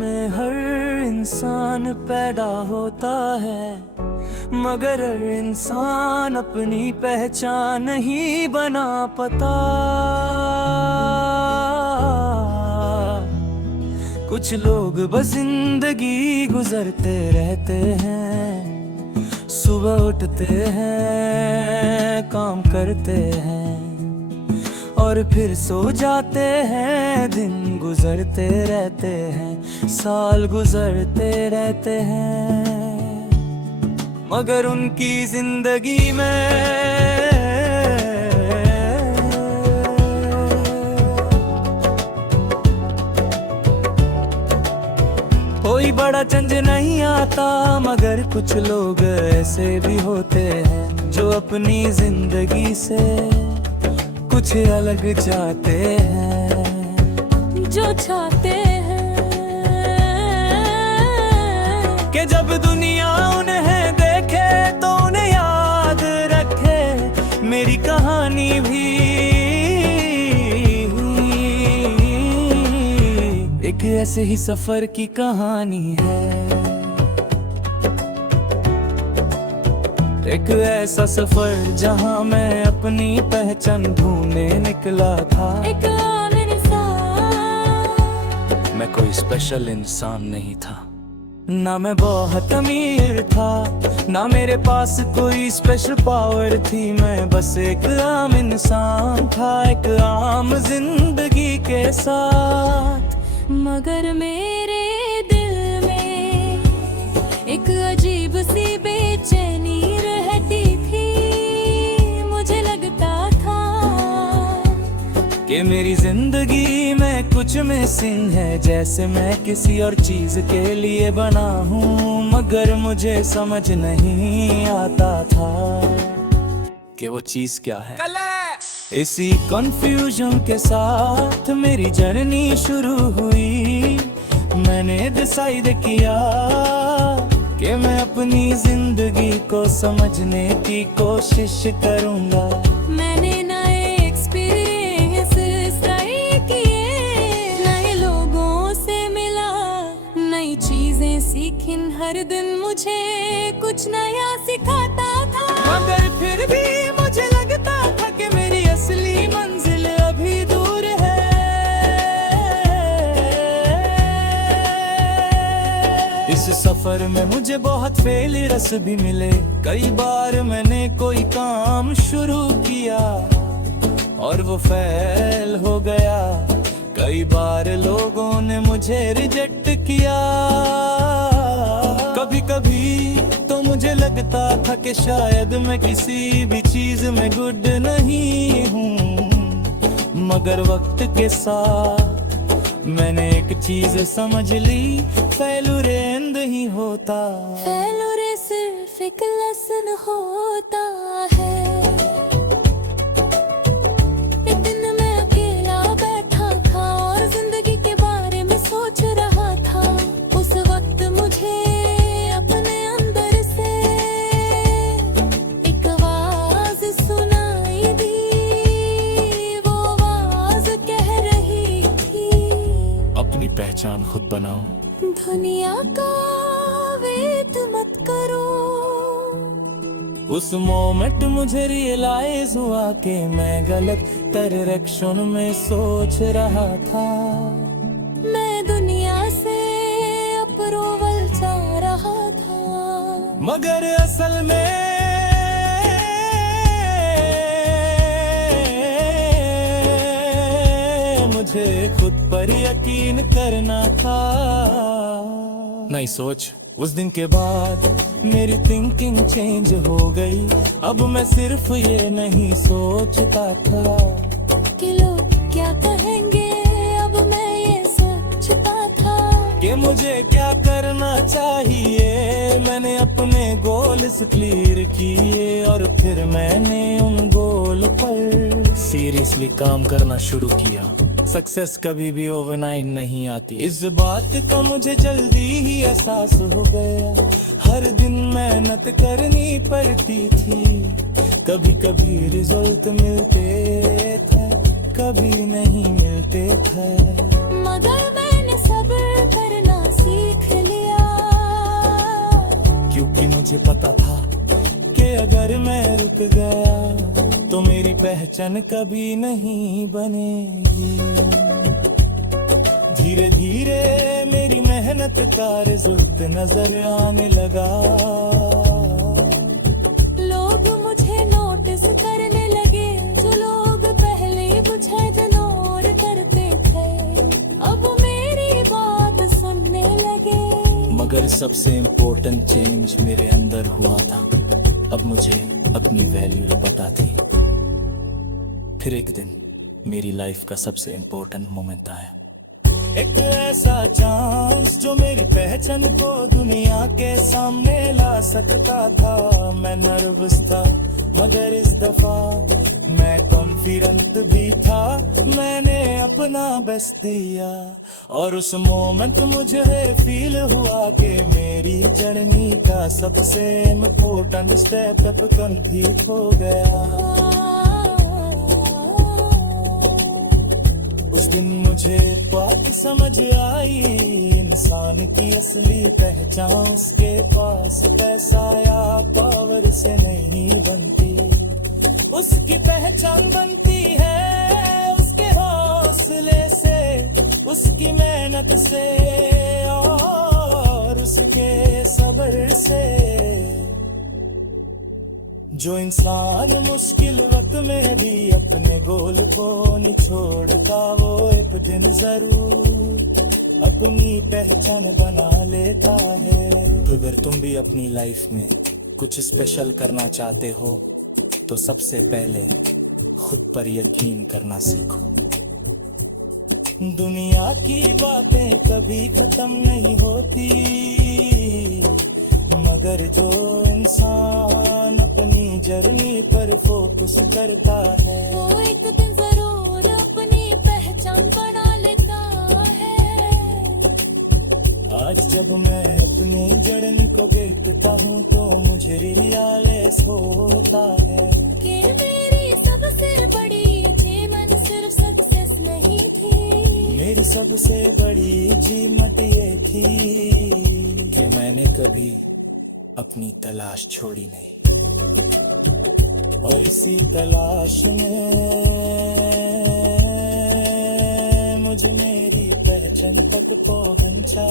में हर इंसान पैदा होता है, मगर हर इंसान अपनी पहचान नहीं बना पाता। कुछ लोग बस जिंदगी गुजरते रहते हैं, सुबह उठते हैं, काम करते हैं और फिर सो जाते हैं। दिन गुजरते रहते हैं, साल गुजरते रहते हैं, मगर उनकी जिंदगी में कोई बड़ा चेंज नहीं आता। मगर कुछ लोग ऐसे भी होते हैं जो अपनी जिंदगी से कुछ अलग चाहते हैं, जो चाहते हैं कि जब दुनिया उन्हें देखे तो उन्हें याद रखे मेरी कहानी भी एक ऐसे ही सफर की कहानी है। एक ऐसा सफर जहां मैं अपनी पहचान ढूंढने निकला था। एक आम इंसान, मैं कोई स्पेशल इंसान नहीं था, ना मैं बहुत अमीर था, ना मेरे पास कोई स्पेशल पावर थी। मैं बस एक आम इंसान था, एक आम जिंदगी के साथ। मगर मेरे दिल में एक अजीब सी बेचैनी रहती थी। मुझे लगता था कि मेरी जिंदगी में कुछ मिसिंग है, जैसे मैं किसी और चीज के लिए बना हूँ। मगर मुझे समझ नहीं आता था कि वो चीज क्या है। इसी कंफ्यूजन के साथ मेरी जर्नी शुरू हुई। मैंने डिसाइड किया कि मैं अपनी जिंदगी को समझने की कोशिश करूंगा। मैंने नए एक्सपीरियंस ट्राई किए, नए लोगों से मिला, नई चीजें सीखी। हर दिन मुझे कुछ नया सिखाता था। मगर फिर भी मुझे लगता था कि मेरी असली मंजिल अभी दूर है। इस सफर में मुझे बहुत फेलियर्स भी मिले। कई बार मैंने कोई काम शुरू किया और वो फेल हो गया। कई बार लोगों ने मुझे रिजेक्ट किया। कभी कभी तो मुझे लगता था कि शायद मैं किसी भी चीज में गुड नहीं हूँ। मगर वक्त के साथ मैंने एक चीज समझ ली, फेल्यूर एंड ही होता। फेल्यूर सिर्फ एक लेसन होता है। एक दिन मैं अकेला बैठा था और जिंदगी के बारे में सोच रहा था। उस वक्त मुझे अपने अंदर से एक आवाज सुनाई दी। वो आवाज कह रही थी, अपनी पहचान खुद बनाओ, दुनिया का वेट मत करो। उस मोमेंट मुझे रियलाइज हुआ कि मैं गलत डायरेक्शन में सोच रहा था। मैं दुनिया से अप्रूवल चाह रहा था, मगर असल में मुझे खुद पर यकीन करना था। नहीं सोच, उस दिन के बाद मेरी थिंकिंग चेंज हो गई। अब मैं सिर्फ ये नहीं सोचता था कि लोग क्या कहेंगे। अब मैं ये सोचता था कि मुझे क्या करना चाहिए। मैंने अपने गोल्स क्लियर किए और फिर मैंने उन गोल पर सीरियसली काम करना शुरू किया। सक्सेस कभी भी ओवरनाइट नहीं आती, इस बात का मुझे जल्दी ही एहसास हो गया। हर दिन मेहनत करनी पड़ती थी, कभी कभी रिजल्ट मिलते थे, कभी नहीं मिलते थे। मगर मैंने सब्र करना पहचान कभी नहीं बनेगी। धीरे धीरे मेरी मेहनत का रिजल्ट नजर आने लगा। लोग मुझे नोटिस करने लगे, जो लोग पहले मुझे इग्नोर करते थे अब मेरी बात सुनने लगे। मगर सबसे इम्पोर्टेंट चेंज मेरे अंदर हुआ था। अब मुझे अपनी वैल्यू पता थी। फिर एक दिन मेरी लाइफ का सबसे इम्पोर्टेंट मोमेंट आया। एक ऐसा चांस जो मेरी पहचान को दुनिया के सामने ला सकता था। मैं नर्वस था मगर इस दफा मैं कॉन्फिडेंट भी था। मैंने अपना बेस्ट दिया और उस मोमेंट मुझे फील हुआ कि मेरी जर्नी का सबसे इम्पोर्टेंट स्टेप अब कंप्लीट हो गया। उस दिन मुझे बात समझ आई, इंसान की असली पहचान उसके पास पैसा या पावर से नहीं बनती। उसकी पहचान बनती है उसके हौसले से, उसकी मेहनत से और उसके सब्र से। जो इंसान मुश्किल वक्त में भी अपने गोल को नहीं छोड़ता, वो एक दिन जरूर अपनी पहचान बना लेता है। अगर तुम भी अपनी लाइफ में कुछ स्पेशल करना चाहते हो तो सबसे पहले खुद पर यकीन करना सीखो। दुनिया की बातें कभी खत्म नहीं होती, मगर जो इंसान अपनी जर्नी पर फोकस करता है वो एक दिन जरूर अपनी पहचान बना लेता है। आज जब मैं अपनी जर्नी को देखता हूँ तो मुझे रियलाइज होता है कि मेरी सबसे बड़ी अचीवमेंट सिर्फ सक्सेस नहीं थी। मेरी सबसे बड़ी अचीवमेंट ये थी कि मैंने कभी अपनी तलाश छोड़ी नहीं और इसी तलाश में मुझे मेरी पहचान तक पहुंचा।